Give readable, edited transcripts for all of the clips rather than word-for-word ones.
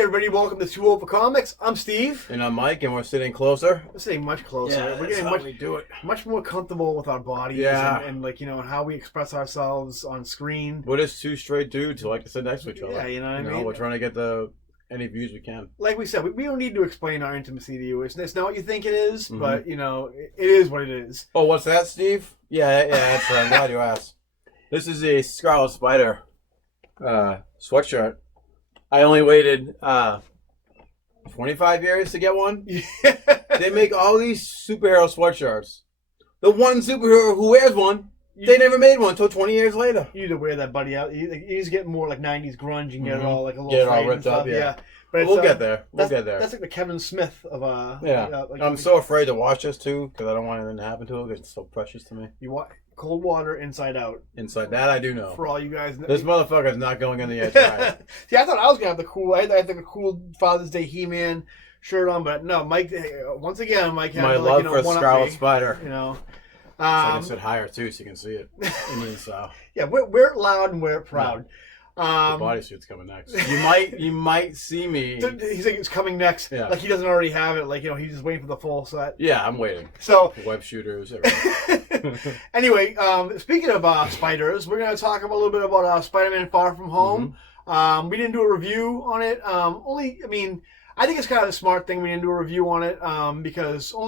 everybody, welcome to Two Over Comics. I'm Steve. And I'm Mike, and we're sitting closer. We're sitting much closer. Yeah, we're getting much more comfortable with our bodies and like, how we express ourselves on screen. We're just two straight dudes who like to sit next to each other. Yeah, you know what I mean? We're trying to get any views we can. Like we said, we don't need to explain our intimacy to you. It's not what you think it is, but, it is what it is. Oh, what's that, Steve? Yeah, that's right. I'm glad you asked. This is a Scarlet Spider sweatshirt. I only waited 25 years to get one. They make all these superhero sweatshirts. The one superhero who wears one, they never made one until 20 years later. You need to wear that, buddy, out. He's getting more like 90s grunge and get it all like a little get it all ripped up, yeah. But we'll get there. That's like the Kevin Smith of I'm so afraid to watch this too because I don't want anything to happen to it. It's so precious to me. You want cold water inside out. Inside that I do know. For all you guys, this motherfucker's not going in the edge. Right. See, I thought I was gonna have the cool. I had a cool Father's Day He-Man shirt on, but no, Mike. Once again, Mike had my love for Scarlet Spider. So I can sit higher too, so you can see it. Yeah, wear it loud and wear it proud. Yeah. The bodysuit's coming next. You might see me. He's like, it's coming next. Yeah. Like he doesn't already have it. Like he's just waiting for the full set. Yeah, I'm waiting. So web shooters. Everything. Anyway, speaking of spiders, we're gonna talk a little bit about Spider-Man: Far From Home. We didn't do a review on it. I think it's kind of a smart thing we didn't do a review on it because a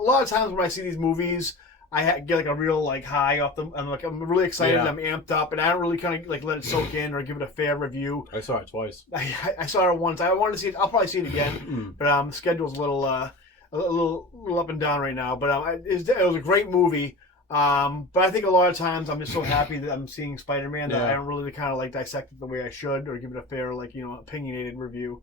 lot of times when I see these movies, I get like a real high off them. I'm really excited. Yeah. I'm amped up, and I don't really kind of let it soak in or give it a fair review. I saw it twice. I saw it once. I wanted to see it. I'll probably see it again, but the schedule's a little up and down right now. But it was a great movie. But I think a lot of times I'm just so happy that I'm seeing Spider-Man that I don't really kind of dissect it the way I should or give it a fair opinionated review.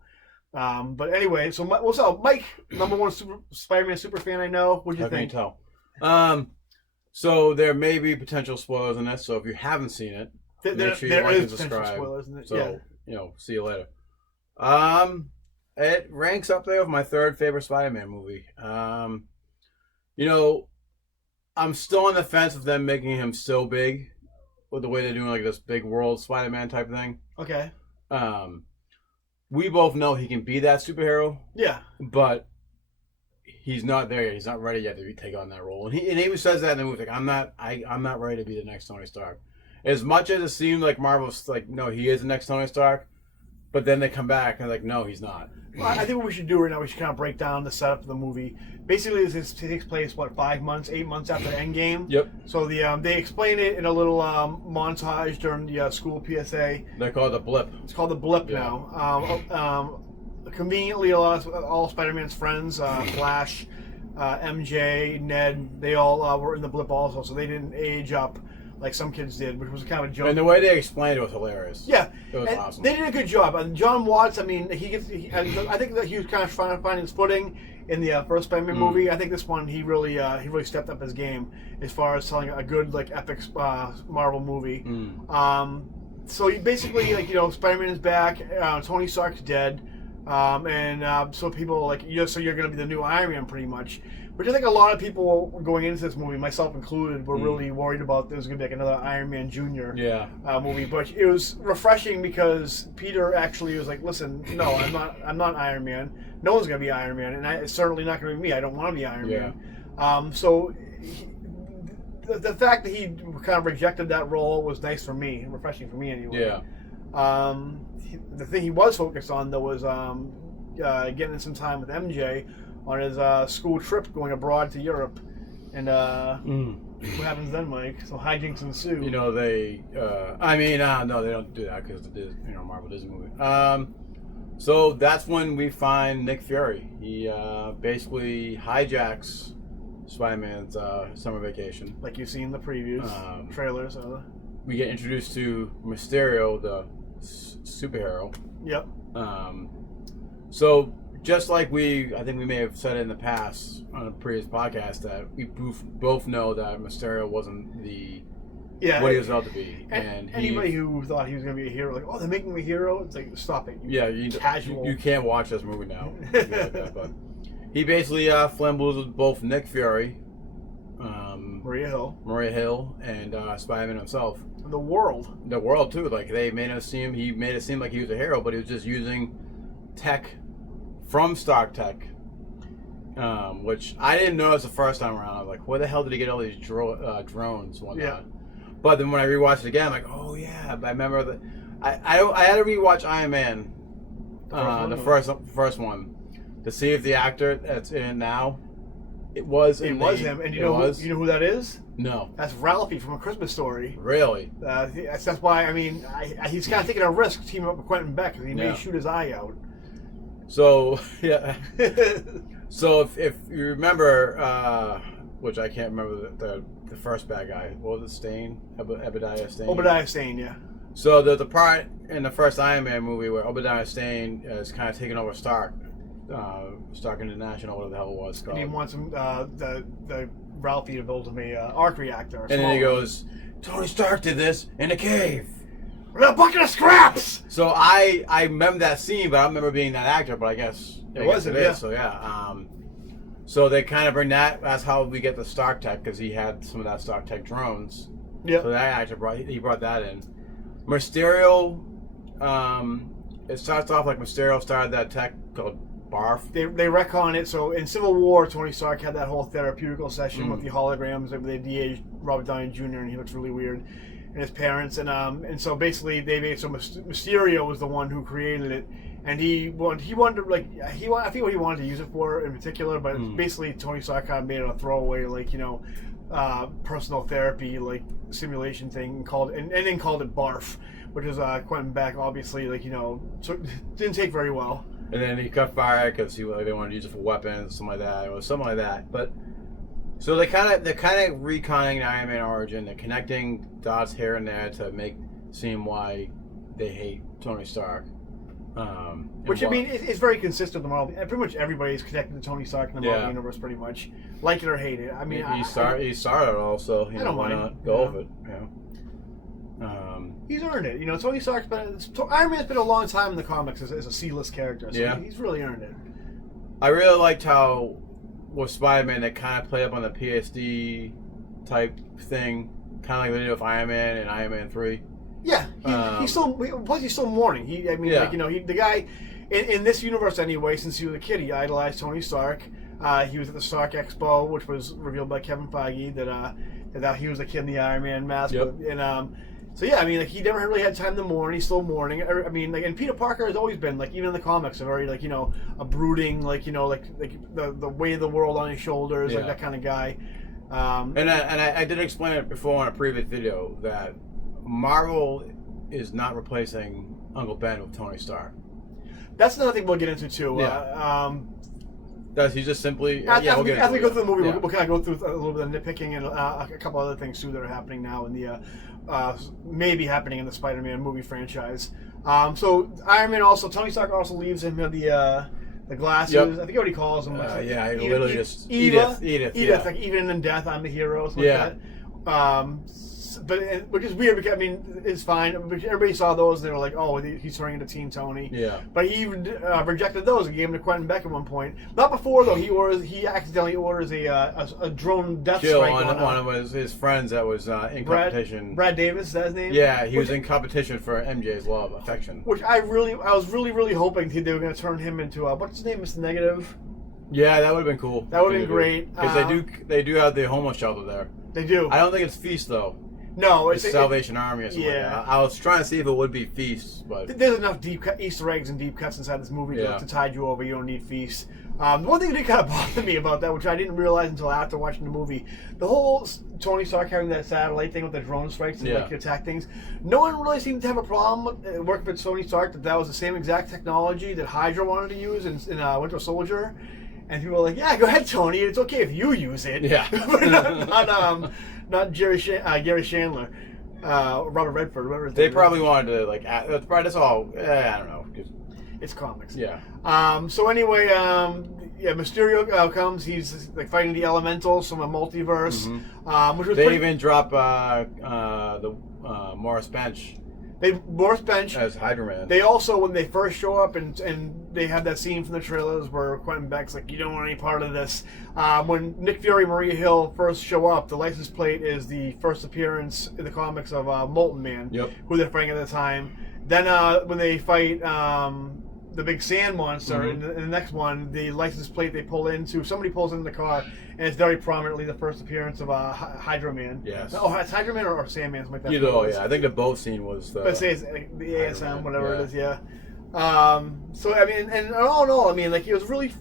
But anyway, so Mike, number one Spider-Man super fan I know. What do you think? How can you tell? So there may be potential spoilers in this. So if you haven't seen it, make sure you like and subscribe. Spoilers, isn't it? So see you later. It ranks up there with my third favorite Spider-Man movie. I'm still on the fence of them making him so big with the way they're doing this big world Spider-Man type thing. Okay. We both know he can be that superhero. Yeah. But he's not there yet. He's not ready yet to take on that role. And he even says that in the movie. I'm not ready to be the next Tony Stark. As much as it seemed like Marvel's no, he is the next Tony Stark. But then they come back and no, he's not. Well, I think what we should do right now, we should kind of break down the setup of the movie. Basically, this takes place, 8 months after Endgame? Yep. So they explain it in a little montage during the school PSA. They call it the blip. It's called the blip now. Conveniently, all Spider-Man's friends, Flash, MJ, Ned, they all were in the blip also, so they didn't age up like some kids did, which was kind of a joke. And the way they explained it was hilarious. Yeah. It was awesome. They did a good job. And John Watts, I think that he was kind of trying to find his footing in the first Spider-Man movie. I think this one, he really stepped up his game as far as telling a good, epic Marvel movie. So he basically, Spider-Man is back, Tony Stark's dead, so people so you're going to be the new Iron Man pretty much. Which I think a lot of people going into this movie, myself included, were really worried about there was going to be another Iron Man Jr. Movie. But it was refreshing because Peter actually was listen, no, I'm not Iron Man. No one's going to be Iron Man, and it's certainly not going to be me. I don't want to be Iron Man. So the fact that he kind of rejected that role was nice for me, refreshing for me anyway. Yeah. The thing he was focused on, though, was getting some time with MJ on his school trip going abroad to Europe. And what happens then, Mike? So hijinks ensue. No, they don't do that because it's Marvel Disney movie. So that's when we find Nick Fury. He basically hijacks Spider-Man's summer vacation. Like you've seen in the previews, trailers. We get introduced to Mysterio, the superhero. Yep. So just like I think we may have said it in the past on a previous podcast that we both know that Mysterio wasn't what he was about to be. And anybody who thought he was going to be a hero, they're making him a hero. It's stop it. You can't watch this movie now. But he basically flamboozled both Nick Fury, Maria Hill, and Spider-Man himself. The world too. He made it seem like he was a hero, but he was just using tech from Stark Tech, which I didn't notice the first time around. I was like, where the hell did he get all these drones and whatnot? Yeah. But then when I rewatched it again, I'm like, oh yeah, I remember that. I had to rewatch Iron Man, the first one, to see if the actor that's in it now, it was him. And you know who that is? No. That's Ralphie from A Christmas Story. Really? That's why, I mean, he's kind of taking a risk teaming up with Quentin Beck because he may shoot his eye out. So, yeah. So, if you remember, which I can't remember the first bad guy. What was it, Stane? Obadiah Stane? Obadiah Stane, yeah. So, the part in the first Iron Man movie where Obadiah Stane is kind of taking over Stark International, whatever the hell it was called. And he wants him, the Ralphie to build him a arc reactor. And then he goes, Tony Stark did this in a cave. With a bucket of scraps! So I remember that scene, but I don't remember being that actor, but I guess it wasn't, is. So yeah. So they kind of bring that's how we get the Stark Tech, because he had some of that Stark Tech drones. Yeah. So that actor brought that in. Mysterio, it starts off like Mysterio started that tech called Barf. They retcon it. So in Civil War, Tony Stark had that whole therapeutical session with the holograms. They de-aged Robert Downey Jr. and he looks really weird, and his parents. And so basically they made Mysterio was the one who created it, and I think what he wanted to use it for in particular, but basically Tony Stark kind of made it a throwaway, personal therapy simulation thing, and then called it Barf, which is Quentin Beck obviously didn't take very well. And then he cut fire because they wanted to use it for weapons, something like that. It was something like that. But so they're kind of reconning the Iron Man origin. They're connecting dots here and there to seem why they hate Tony Stark. Which I mean, it's very consistent with the Marvel. Pretty much everybody is connected to Tony Stark in the Marvel universe, pretty much, like it or hate it. I mean, he started it all, so I don't why mind. not go with it? He's earned it. Tony Stark's Iron Man's been a long time in the comics as a C-list character, so he's really earned it. I really liked how with Spider-Man they kind of play up on the PSD type thing, kind of like they did with Iron Man and Iron Man 3. Yeah, he's still mourning. The guy in this universe anyway. Since he was a kid, he idolized Tony Stark. He was at the Stark Expo, which was revealed by Kevin Feige that he was a kid in the Iron Man mask. Yep. So yeah, I mean, he never really had time to mourn. He's still mourning. I mean, and Peter Parker has always been even in the comics a very a brooding the weight of the world on his shoulders, that kind of guy. And I did explain it before on a previous video that Marvel is not replacing Uncle Ben with Tony Stark. That's another thing we'll get into too. Yeah. He's just simply as we go through the movie, we'll kind of go through a little bit of nitpicking and a couple other things too that are happening now in the maybe happening in the Spider-Man movie franchise. So Iron Man Tony Stark also leaves him the glasses. Yep. I think what he calls them. Literally just Edith. Like even in death, I'm the hero. Like that. Which is weird because it's fine. Everybody saw those and they were like, "Oh, he's turning into Teen Tony." Yeah. But he rejected those and gave them to Quentin Beck at one point. Not before though. He accidentally orders a drone death strike on one of his friends that was in competition. Brad Davis, is that his name? Yeah, he was in competition for MJ's love, affection. Which I was really hoping they were going to turn him into what's his name, Mr. Negative. Yeah, that would have been cool. That would have been great. Because they do have the homeless shelter there. They do. I don't think it's Feast though. No, it's Salvation Army or something. Yeah, like I was trying to see if it would be Feast, but there's enough deep Easter eggs and deep cuts inside this movie to tide you over. You don't need Feast. The one thing that did kind of bother me about that, which I didn't realize until after watching the movie, the whole Tony Stark having that satellite thing with the drone strikes and attack things. No one really seemed to have a problem working with Tony Stark that was the same exact technology that Hydra wanted to use in Winter Soldier. And people were like, "Yeah, go ahead, Tony. It's okay if you use it." Yeah, but not Gary Chandler, Robert Redford, whatever. They probably wanted to that's all. I don't know. It's comics. Yeah. So anyway, Mysterio comes. He's fighting the elementals from a multiverse, which was even drop the Morris Bench. Morris Bench as Hydra Man. They also, when they first show up and they have that scene from the trailers where Quentin Beck's like, "You don't want any part of this." When Nick Fury and Maria Hill first show up, the license plate is the first appearance in the comics of Molten Man, who they're fighting at the time. Then when they fight the big sand monster. In the next one, the license plate they pull into, somebody pulls into the car, and it's very prominently the first appearance of Hydro Man. Yes. Oh, it's Hydro Man or Sandman, something like that. Either or, yeah. I think the boat scene was the. Let's say it's the ASM, Man, whatever it is, yeah. So I mean, and all in all, I mean, like it was really,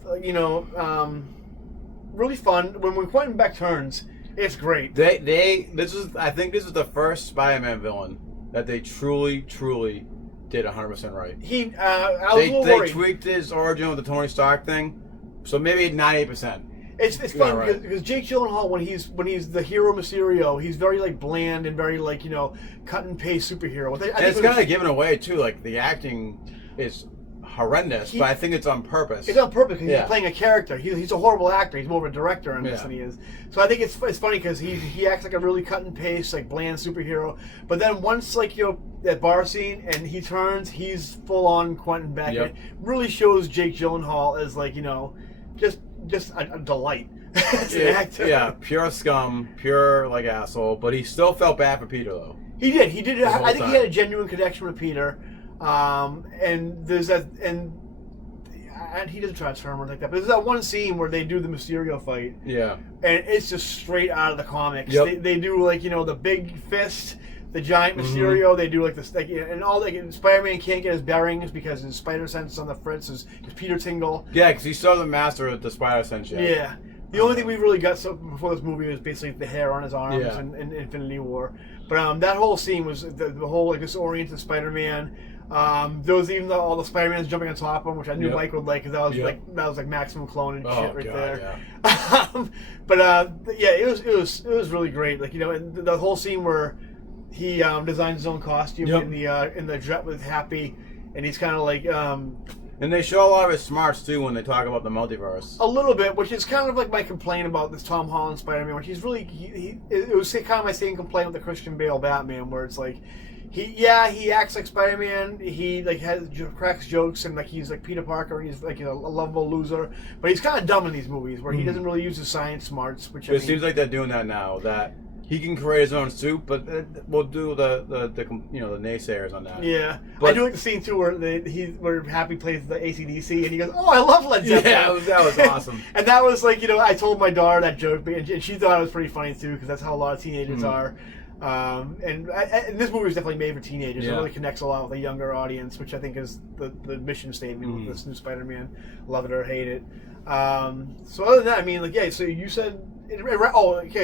really fun. When Quentin Beck turns, it's great. I think this is the first Spider-Man villain that they truly did 100% right. I was a little worried. They tweaked his origin with the Tony Stark thing, so maybe 98%. It's fun because Jake Gyllenhaal, when he's the hero Mysterio, he's very like bland and very like cut and paste superhero. And it's kind of given away too. Like the acting is horrendous, but I think it's on purpose. It's on purpose because he's playing a character. He's a horrible actor. He's more of a director in this than he is. So I think it's funny because he acts like a really cut and paste, like bland superhero. But then once that bar scene and he turns, he's full on Quentin Beck. Yep. It really shows Jake Gyllenhaal as like just a delight. As an actor. Yeah, pure scum, pure like asshole. But he still felt bad for Peter though. He did. I think he had a genuine connection with Peter. And there's that, and he doesn't transform or like that. But there's that one scene where they do the Mysterio fight. Yeah. And it's just straight out of the comics. Yep. They do like the big fist, the giant Mysterio. They do like this, and all Spider-Man can't get his bearings because his spider sense is on the fritz. Is Peter Tingle? Yeah, because he's still the master of the spider sense. Yeah. The only thing we really got before this movie was basically the hair on his arms in Infinity War. But that whole scene was the whole disoriented Spider-Man. There was even all the Spider-Mans jumping on top of him, which I knew Mike would like because that was like maximum clone and shit right there. Yeah. It was really great. Like and the whole scene where he designs his own costume in the jet with Happy, and he's kind of like. And they show a lot of his smarts too when they talk about the multiverse. A little bit, which is kind of like my complaint about this Tom Holland Spider-Man, which he's really it was kind of my same complaint with the Christian Bale Batman, where it's like. He acts like Spider-Man. He cracks jokes and like he's like Peter Parker and he's like a lovable loser. But he's kind of dumb in these movies where he doesn't really use his science smarts. Which it seems like they're doing that now. That he can create his own suit, but we'll do the naysayers on that. Yeah, but I do like the scene too where Happy plays the AC/DC and he goes, "Oh, I love Led Zeppelin." Yeah, that was awesome. And that was like I told my daughter that joke, and she thought it was pretty funny too because that's how a lot of teenagers are. And this movie is definitely made for teenagers. It really connects a lot with a younger audience, which I think is the mission statement with this new Spider-Man. Love it or hate it. So other than that, I mean, so you said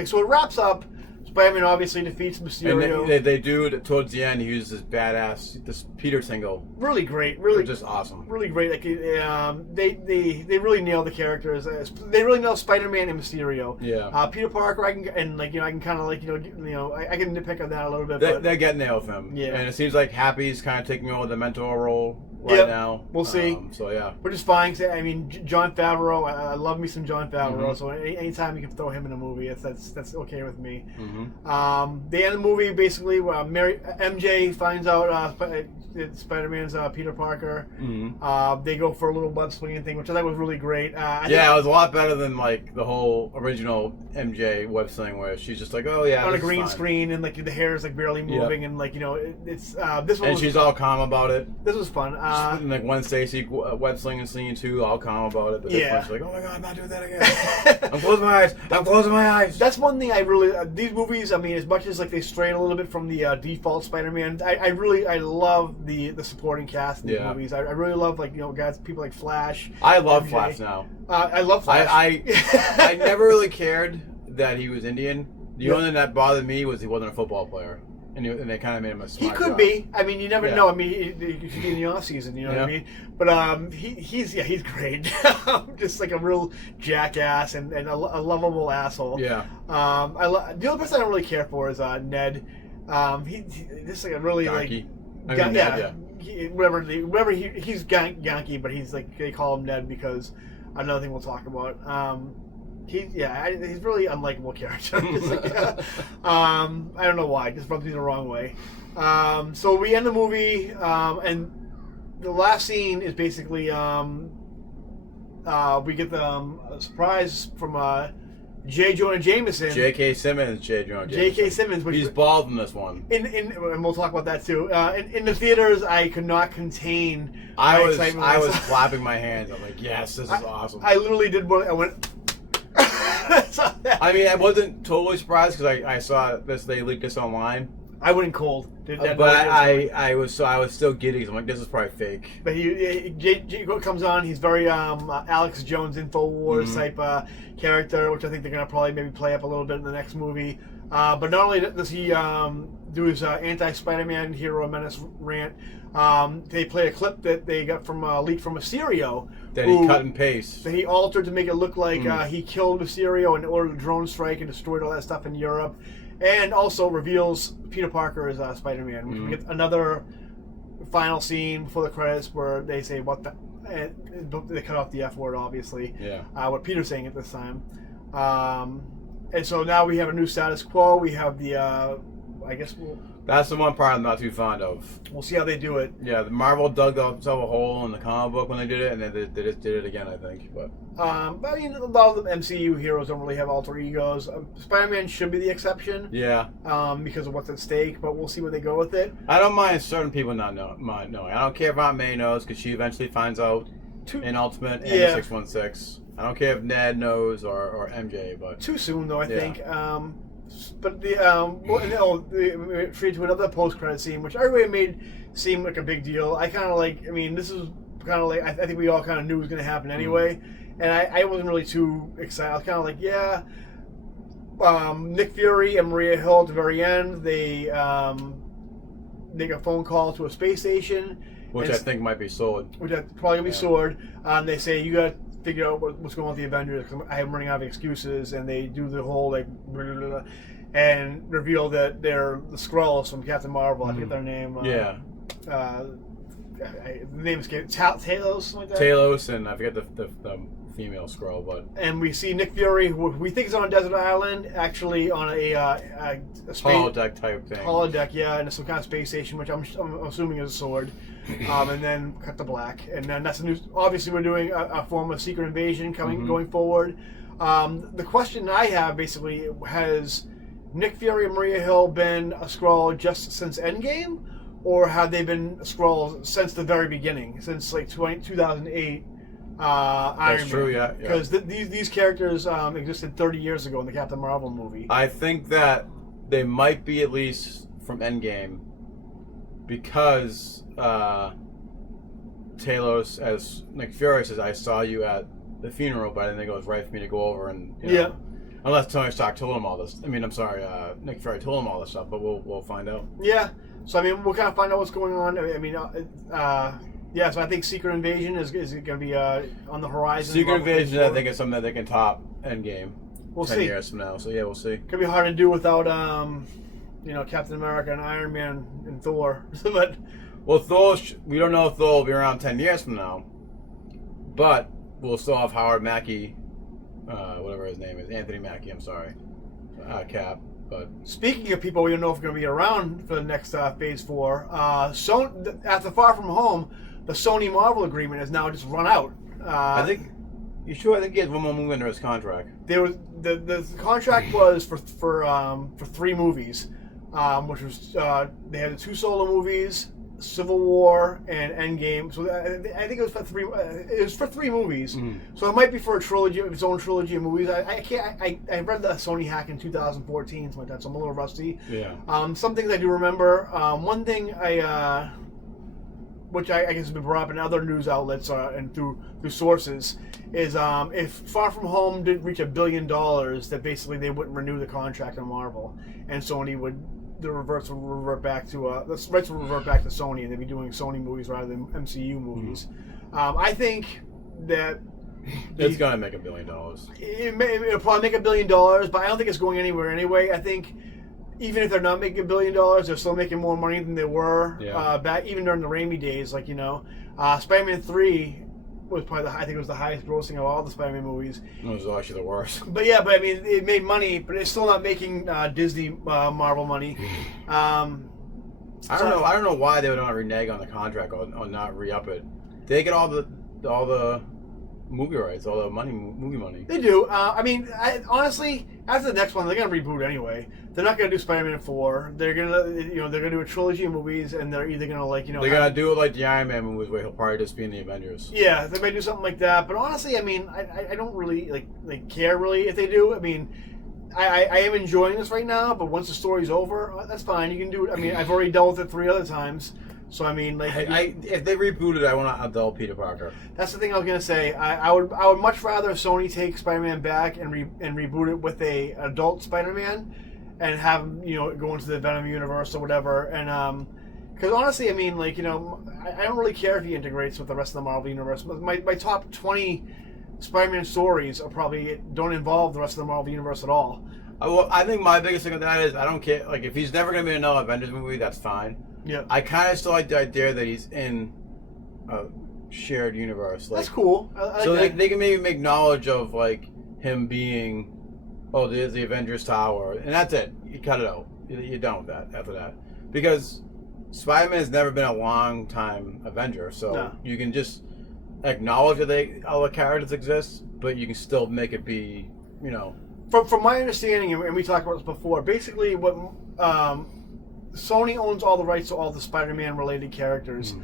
so it wraps up. Spider-Man obviously defeats Mysterio. And they do it towards the end. He uses this Peter Tingle. Really great, really just awesome. Really great. Like they really nailed the characters. They really nailed Spider-Man and Mysterio. Yeah. Peter Parker, I can kind of I can nitpick on that a little bit. They're getting there with him. Yeah. And it seems like Happy's kind of taking over the mentor role now. We'll see. So yeah, which is fine. I mean, John Favreau. I love me some John Favreau. So anytime you can throw him in a movie, that's okay with me. The end of the movie, basically, MJ finds out Spider-Man's Peter Parker. They go for a little mudslinging thing, which I thought was really great. It was a lot better than like the whole original MJ web sling where she's just like, oh yeah, on a green screen and like the hair is like barely moving and like it's this one. And she's all calm about it. This was fun. And like when Stacy web slinging scene too, all calm about it. But this one's like, oh my god, I'm not doing that again. I'm closing my eyes. That's one thing I really these movies. I mean, as much as like they strayed a little bit from the default Spider-Man, I love the supporting cast in these movies. I really love people like Flash. I love Flash now. I love Flash. I never really cared that he was Indian. The only thing that bothered me was he wasn't a football player. And they kind of made him a smart He could be. I mean, you never know. I mean, he could be in the off season. You know what I mean? But he's great. Just like a real jackass and a lovable asshole. Yeah. The only person I don't really care for is Ned. He's just like a really Yankee. Whatever. He's Yankee, but he's like they call him Ned because another thing we'll talk about. He's really unlikable character. I don't know why. Just rubs me the wrong way. So we end the movie, and the last scene is basically we get the surprise from J. Jonah Jameson. J.K. Simmons, J. Jonah Jameson. J.K. Simmons. Which he's bald in this one. And we'll talk about that too. In the theaters, I could not contain I my was excitement. clapping my hands. I'm like, yes, this is awesome. I literally did what I went. I mean, I wasn't totally surprised because I saw this. They leaked this online. I went in cold. But I was still giddy. I'm like, this is probably fake. But J comes on. He's very Alex Jones Infowars type character, which I think they're gonna probably maybe play up a little bit in the next movie. But not only does he do his anti-Spider-Man hero menace rant, they play a clip that they got from leaked from Mysterio. That he cut and paste. That he altered to make it look like he killed Mysterio and ordered a drone strike and destroyed all that stuff in Europe. And also reveals Peter Parker as Spider-Man. We get another final scene before the credits where they say what the... And they cut off the F word, obviously. Yeah. What Peter's saying at this time. And so now we have a new status quo. We have the... I guess that's the one part I'm not too fond of. We'll see how they do it. Yeah, the Marvel dug themselves a hole in the comic book when they did it, and then they just did it again, I think. But I mean, a lot of the MCU heroes don't really have alter egos. Spider-Man should be the exception. Yeah. Because of what's at stake, but we'll see where they go with it. I don't mind certain people not knowing. I don't care if Aunt May knows because she eventually finds out in Ultimate and the 616. I don't care if Ned knows or MJ, but too soon though. I think. But the free to another post-credit scene, which everybody made seem like a big deal. I kind of like. I mean, this is kind of like I think we all kind of knew it was going to happen anyway, and I wasn't really too excited. I was kind of like, yeah. Nick Fury and Maria Hill at the very end, they make a phone call to a space station, which I think might be Sword. Which is probably gonna be Sword. They say you got to figure out what's going on with the Avengers. I'm running out of excuses, and they do the whole like, blah, blah, blah, and reveal that they're the Skrulls from Captain Marvel. I forget their name. The name is Talos, something like that. Talos, and I forget the female Skrull, but and we see Nick Fury, who we think is on a desert island, actually on a space holodeck type thing. Holodeck, yeah, and some kind of space station, which I'm assuming is a sword. And then cut to black, and then that's a new. Obviously, we're doing a form of secret invasion going forward. The question I have basically has Nick Fury and Maria Hill been a Skrull just since Endgame, or have they been Skrulls since the very beginning, since like 2008? That's true, yeah. Because these characters existed 30 years ago in the Captain Marvel movie. I think that they might be at least from Endgame, because Talos, as Nick Fury says, I saw you at the funeral, but I didn't think it was right for me to go over and unless Tony Stark told him all this. I mean, I'm sorry, Nick Fury told him all this stuff, but we'll find out. Yeah. So I mean, we'll kind of find out what's going on. I mean, yeah. So I think Secret Invasion is going to be on the horizon. Secret Invasion, I think, is something that they can top Endgame. We'll 10 see. years from now. So yeah, we'll see. Could be hard to do without Captain America and Iron Man and Thor. But Thor, we don't know if Thor will be around 10 years from now, but we'll still have Howard Mackie, whatever his name is, Anthony Mackie. I'm sorry, Cap. But speaking of people we don't know if are going to be around for the next Phase 4, after Far From Home, the Sony Marvel agreement has now just run out. I think. You sure? I think he has one more movie under his contract. There was the contract was for 3 movies, which was they had the 2 solo movies, Civil War and Endgame. So I think it was for 3. It was for 3 movies. Mm-hmm. So it might be for a trilogy, its own trilogy of movies. I can't. I read the Sony hack in 2014, something like that. So I'm a little rusty. Yeah. Some things I do remember. One thing which I guess has been brought up in other news outlets and through sources, is if Far From Home didn't reach $1 billion, that basically they wouldn't renew the contract on Marvel, and Sony would. The rights will revert back to Sony, and they'd be doing Sony movies rather than MCU movies. Mm-hmm. I think that it's gonna make $1 billion. It'll probably make $1 billion, but I don't think it's going anywhere anyway. I think even if they're not making $1 billion, they're still making more money than they were back even during the Raimi days. Like Spider-Man 3 was probably I think it was the highest grossing of all the Spider-Man movies. It was actually the worst. But I mean, it made money, but it's still not making Disney Marvel money. I don't know why they would not renege on the contract or not re-up it. They get all the movie rights, all the movie money. They do. Honestly, after the next one, they're gonna reboot anyway. They're not gonna do Spider-Man 4. They're gonna do a trilogy of movies, and they're either gonna they're gonna do it like the Iron Man movies, where he'll probably just be in the Avengers. Yeah, they may do something like that. But honestly, I don't really care really if they do. I am enjoying this right now, but once the story's over, that's fine. You can do it. I've already dealt with it 3 other times. So if they reboot it, I want an adult Peter Parker. That's the thing I was gonna say. I would much rather Sony take Spider-Man back and reboot it with a adult Spider-Man, and have him go into the Venom universe or whatever. And because honestly, I don't really care if he integrates with the rest of the Marvel universe. My top 20 Spider-Man stories are probably don't involve the rest of the Marvel universe at all. Well, I think my biggest thing with that is I don't care. Like, if he's never going to be in another Avengers movie, that's fine. Yeah. I kind of still like the idea that he's in a shared universe. That's cool. I like they can maybe make knowledge of him being, there's the Avengers Tower, and that's it. You cut it out. You're done with that after that, because Spider-Man has never been a long time Avenger, so you can just acknowledge that other characters exist, but you can still make it be, From my understanding, and we talked about this before, basically what Sony owns all the rights to all the Spider-Man related characters,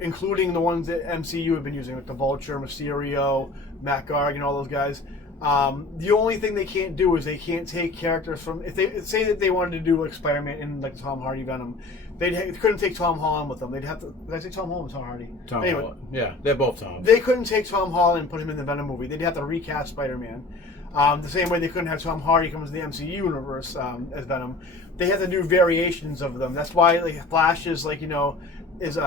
including the ones that MCU have been using, like the Vulture, Mysterio, Matt Gargan, all those guys. The only thing they can't do is they can't take characters from, if they say that they wanted to do like Spider-Man in like Tom Hardy Venom, they couldn't take Tom Holland with them. They'd have to. Did I say Tom Holland or Tom Hardy? Tom Holland. Yeah, they're both Tom. They couldn't take Tom Holland and put him in the Venom movie. They'd have to recast Spider-Man. The same way they couldn't have Tom Hardy come into the MCU universe as Venom. They have to do variations of them. That's why Flash is he's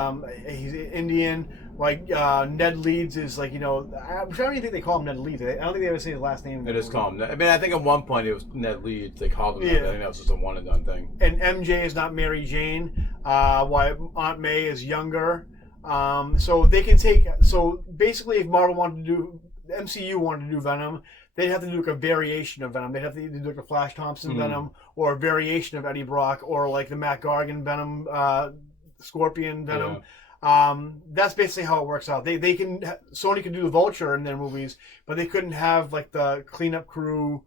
Indian. Ned Leeds is I don't even think they call him Ned Leeds. I don't think they ever say his last name. It is called him. I think at one point it was Ned Leeds. They called him that. I think that was just a one and done thing. And MJ is not Mary Jane. Why Aunt May is younger. So they can take. So basically, if Marvel wanted to do, the MCU wanted to do Venom, they'd have to do a variation of Venom. They'd have to either do a Flash Thompson Venom, or a variation of Eddie Brock, or the Matt Gargan Venom, Scorpion Venom. Yeah. That's basically how it works out. They can Sony can do the Vulture in their movies, but they couldn't have the cleanup crew,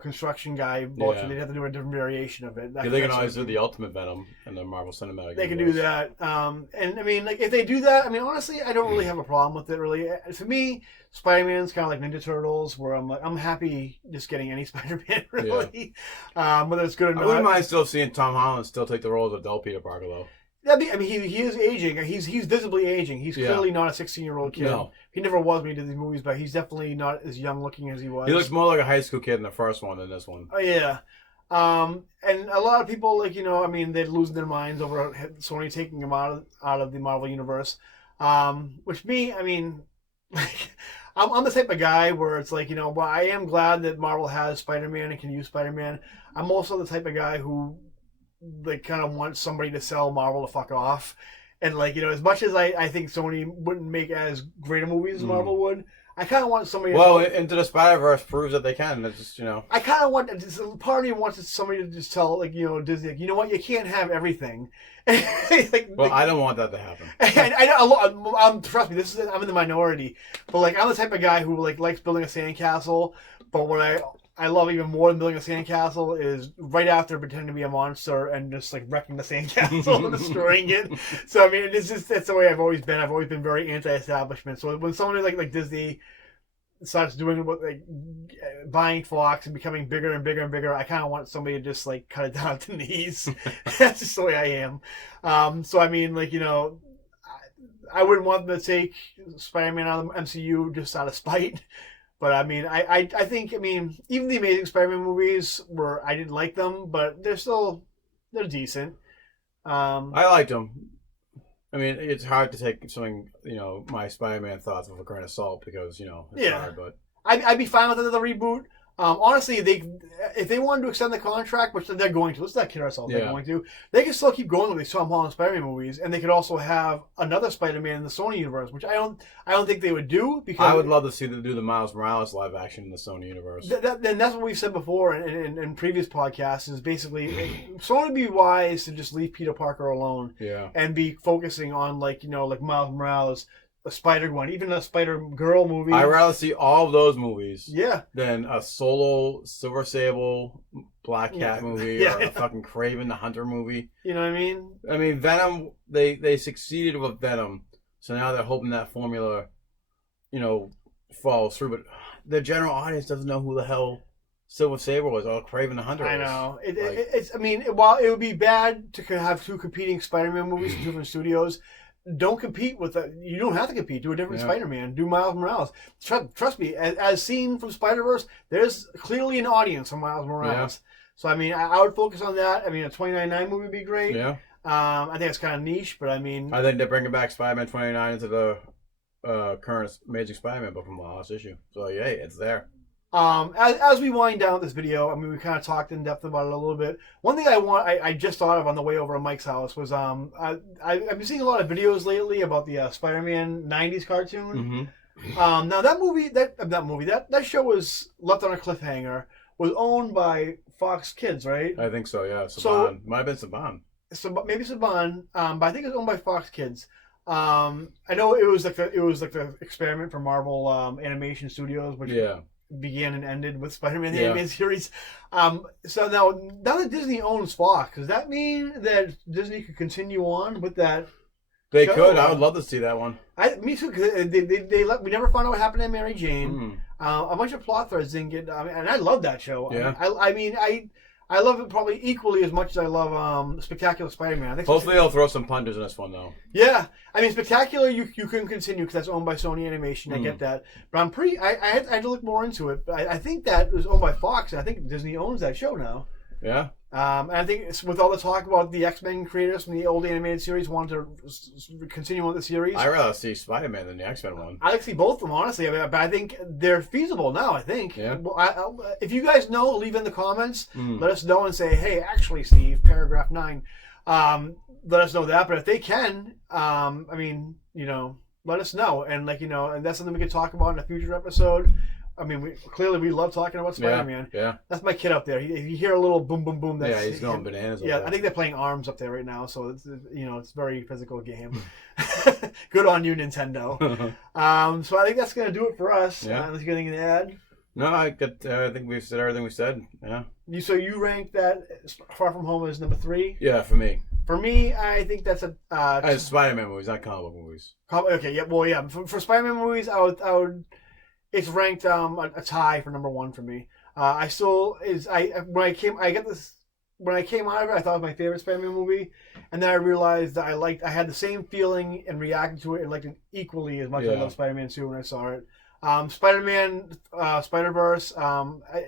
construction guy Vulture. Yeah. They'd have to do a different variation of it. They can always do the Ultimate Venom in the Marvel Cinematic Universe. They can do that. And if they do that, honestly, I don't really have a problem with it. Really, for me, Spider-Man's kind of like Ninja Turtles, where I'm happy just getting any Spider-Man. Really, whether it's good or not. I wouldn't mind still seeing Tom Holland still take the role of adult Peter Parker though. He is aging. He's visibly aging. He's clearly not a 16-year-old kid. No. He never was when he did these movies, but he's definitely not as young looking as he was. He looks more like a high school kid in the first one than this one. Oh yeah. And a lot of people they'd lose their minds over Sony taking him out of the Marvel universe. Which me, I'm the type of guy where it's well, I am glad that Marvel has Spider-Man and can use Spider-Man. I'm also the type of guy who kind of wants somebody to sell Marvel to fuck off. And as much as I think Sony wouldn't make as great a movie as Marvel would, I kind of want somebody. Well, Into the Spider-Verse proves that they can. It's just I kind of want. Part of me wants somebody to just tell Disney, you know what, you can't have everything. I don't want that to happen. I know. Trust me, I'm in the minority, but I'm the type of guy who likes building a sandcastle. But what I love even more than building a sandcastle is right after pretending to be a monster and just wrecking the sandcastle and destroying it. So that's the way I've always been. I've always been very anti-establishment. So when somebody like Disney starts doing buying Fox and becoming bigger and bigger and bigger, I kind of want somebody to just cut it down to knees. That's just the way I am. So I wouldn't want them to take Spider-Man out of the MCU just out of spite. But I think even the Amazing Spider-Man movies I didn't like them, but they're decent. I liked them. It's hard to take something my Spider-Man thoughts with a grain of salt because it's hard. But I'd be fine with another reboot. Honestly, if they wanted to extend the contract, which they're going to, let's not kid ourselves, they're going to, they can still keep going with these Tom Holland Spider-Man movies, and they could also have another Spider-Man in the Sony universe, which I don't think they would do, because I would love to see them do the Miles Morales live action in the Sony universe. Then that's what we've said before in previous podcasts, is basically Sony would be wise to just leave Peter Parker alone, and be focusing on like Miles Morales. a Spider-Gwen, even a Spider-Girl movie. I'd rather see all of those movies Yeah. than a solo Silver Sable Black Cat movie or a fucking Kraven the Hunter movie. You know what I mean? I mean, Venom, they succeeded with Venom, so now they're hoping that formula, falls through. But the general audience doesn't know who the hell Silver Sable was or Kraven the Hunter was. I know. While it would be bad to have two competing Spider-Man movies from different studios, don't compete with that. You don't have to compete. Do a different Spider-Man. Do Miles Morales. Trust me, as seen from Spider-Verse, there's clearly an audience for Miles Morales. Yeah. So, I mean, I would focus on that. I mean, a 2099 movie would be great. Yeah. I think it's kind of niche, but I mean... I think they're bringing back Spider-Man 29 into the current Amazing Spider-Man book from the last issue. So, yeah, it's there. As we wind down this video, I mean, we kind of talked in depth about it a little bit. One thing I just thought of on the way over to Mike's house was I've been seeing a lot of videos lately about the Spider-Man 90s cartoon. Mm-hmm. Now that show was left on a cliffhanger, was owned by Fox Kids, right? I think so, yeah. Saban. So, might have been Saban. So maybe Saban, but I think it was owned by Fox Kids. I know it was like the experiment for Marvel Animation Studios, which began and ended with Spider-Man the Animated Series. So now that Disney owns Fox, does that mean that Disney could continue on with that? They could. I would love to see that one. Me too. Because we never found out what happened to Mary Jane. A bunch of plot threads didn't get. And I love that show. Yeah. I love it probably equally as much as I love Spectacular Spider-Man. I think hopefully they'll throw some punches in this one though. Yeah, I mean Spectacular you couldn't continue because that's owned by Sony Animation. I get that, but I had to look more into it. But I think that was owned by Fox. And I think Disney owns that show now. Yeah. And I think with all the talk about the X-Men creators from the old animated series wanting to continue on the series. I'd rather see Spider-Man than the X-Men one. I like to see both of them, honestly. But I think they're feasible now, I think. Yeah. Well, if you guys know, leave in the comments. Let us know and say, hey, actually, Steve, paragraph 9. Let us know that. But if they can, let us know. And, and that's something we can talk about in a future episode. I mean, we love talking about Spider-Man. Yeah. That's my kid up there. If you hear a little boom, boom, boom, that's he's going bananas. Yeah, I think they're playing ARMS up there right now, so it's it's a very physical game. Good on you, Nintendo. So I think that's gonna do it for us. Yeah. Unless you got anything to add? No, I think we've said everything we said. Yeah. So you rank that Far From Home as number 3? Yeah, for me. For me, I think that's as Spider-Man movies, not comic book movies. Okay, yeah, well, yeah. For Spider-Man movies, I would. It's ranked a tie for number 1 for me. When I came out of it, I thought it was my favorite Spider-Man movie, and then I realized that I had the same feeling and reacted to it and liked it equally as much as I love Spider-Man 2 when I saw it. Spider-Man, Spider-Verse,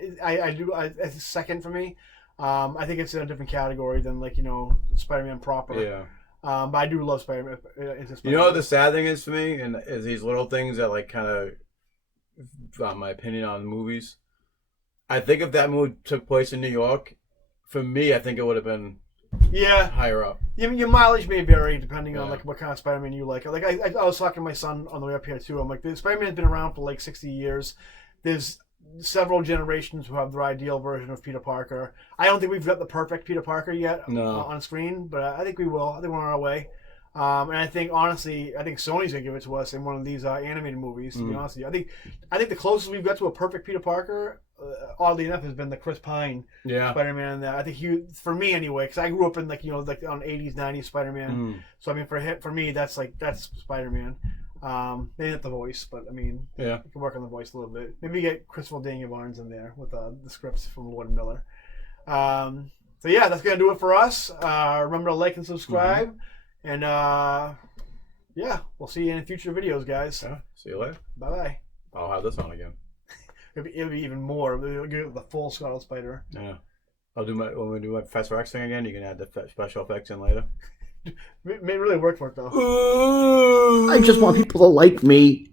it's second for me. I think it's in a different category than Spider-Man proper. Yeah. But I do love Spider-Man. You know what the sad thing is for me, and is these little things that kind of. My opinion on movies. I think if that movie took place in New York, for me, I think it would have been higher up. Your mileage may vary depending on what kind of Spider-Man you like. Like I was talking to my son on the way up here too. I'm like, the Spider-Man's been around for 60 years. There's several generations who have their ideal version of Peter Parker. I don't think we've got the perfect Peter Parker yet on screen, but I think we will. I think we're on our way. And I think honestly, Sony's gonna give it to us in one of these animated movies. To be honest with you, I think the closest we've got to a perfect Peter Parker, oddly enough, has been the Chris Pine Spider-Man. I think for me anyway, because I grew up in on 80s, 90s Spider-Man. So I mean, for me, that's Spider-Man. Maybe not the voice, but I mean, we can work on the voice a little bit. Maybe get Christopher Daniel Barnes in there with the scripts from Lord and Miller. So yeah, that's gonna do it for us. Remember to like and subscribe. And, we'll see you in future videos, guys. Yeah, see you later. Bye-bye. I'll have this on again. It'll be even more. We'll get the full Scarlet Spider. Yeah. When we do my Professor X thing again, you can add the special effects in later. It may really work for it, though. I just want people to like me.